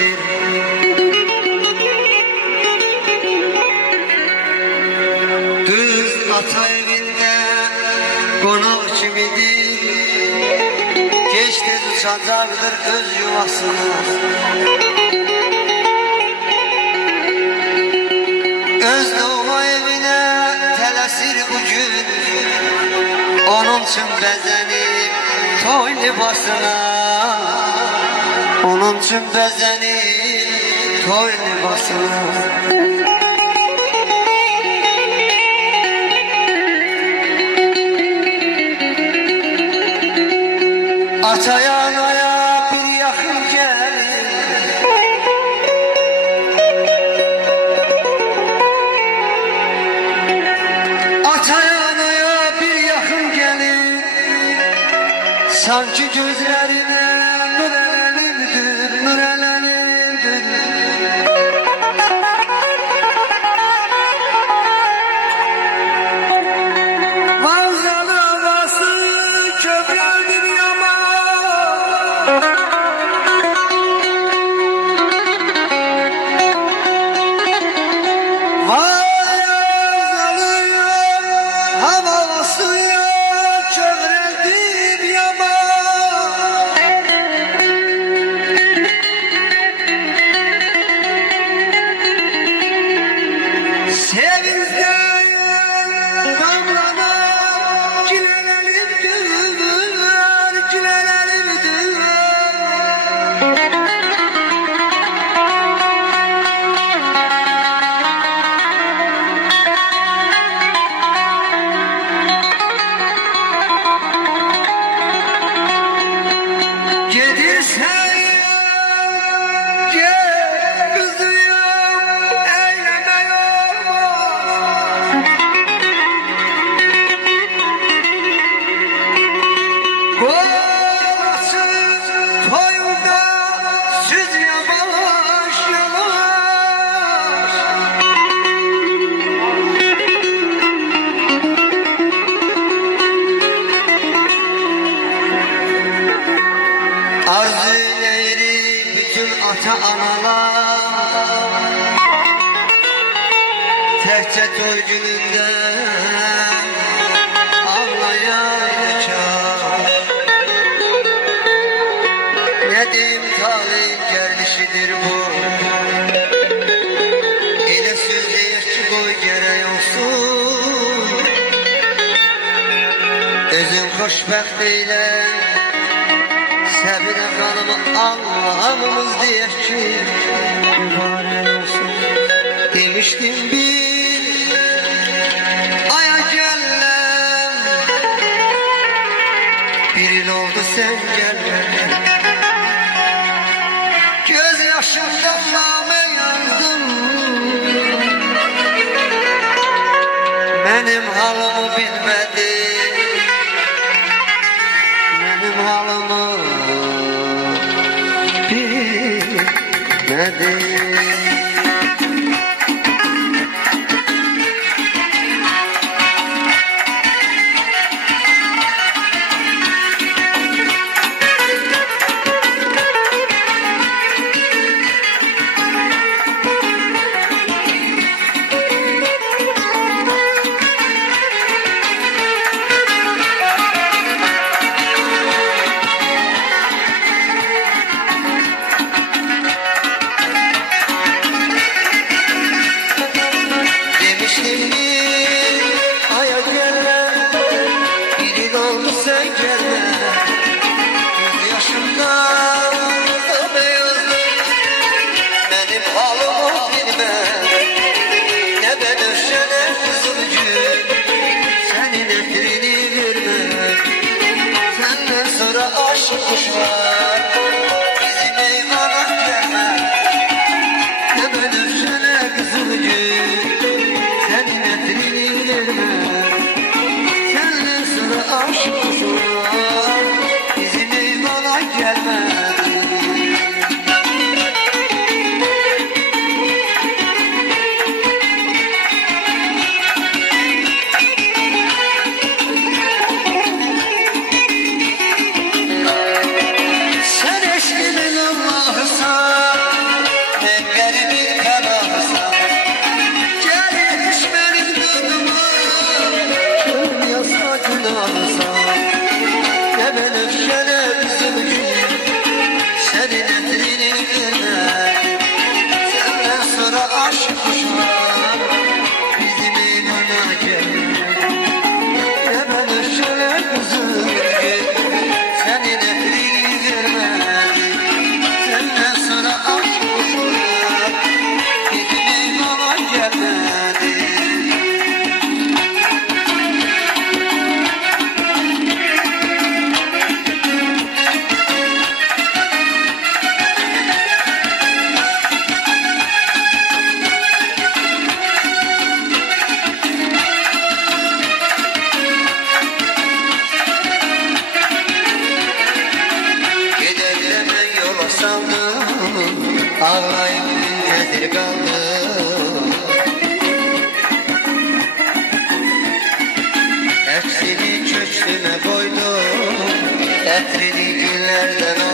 kimidir? Kız ata evinde konak kimidir? Geç tez uçacaqdır öz yuvasına. Öz doğma evine tələsir bugün, onun üçün bəzənib toy libasına. Onun üçün bəzənib toy libasına. Ataya anaya bir yaxın gəlir, ataya anaya bir yaxın gəlir, sanki gözlərinə nur ələnirdir, nur ələnirdir. Vazdalı havası kövrəldir yaman, vay azalıyor havası kövrəldir yaman. Sevinçten damlanan cilelerimdir, cilelerimdir. Gedirsen gel kızıyım, eyleme olmaz. Kolasız toyunda süz yavaş yavaş. Arzu eyleri bütün ata analar, təkcə toy günündə ağlayacaq. Ne deyim, talih gəldişidir bu, elə söz deyir ki qoy gərək olsun. Özün xoşbəxt eylə Səbinə xanımı, Allah'ımız deyək ki mübarək olsun. Demişdim bir aya gəlləm, bir il oldu sen gəlmədin. Göz yaşımdan namə yandım, mənim halımı bilmədin, mənim halımı bilmədin. Kuşlar bizim eyvana gelmez, ne bölürsene kızıl gül, senin etrini vermez. Senden sonra aşık kuşlar bizim eyvana gelmez. Dertli günlerden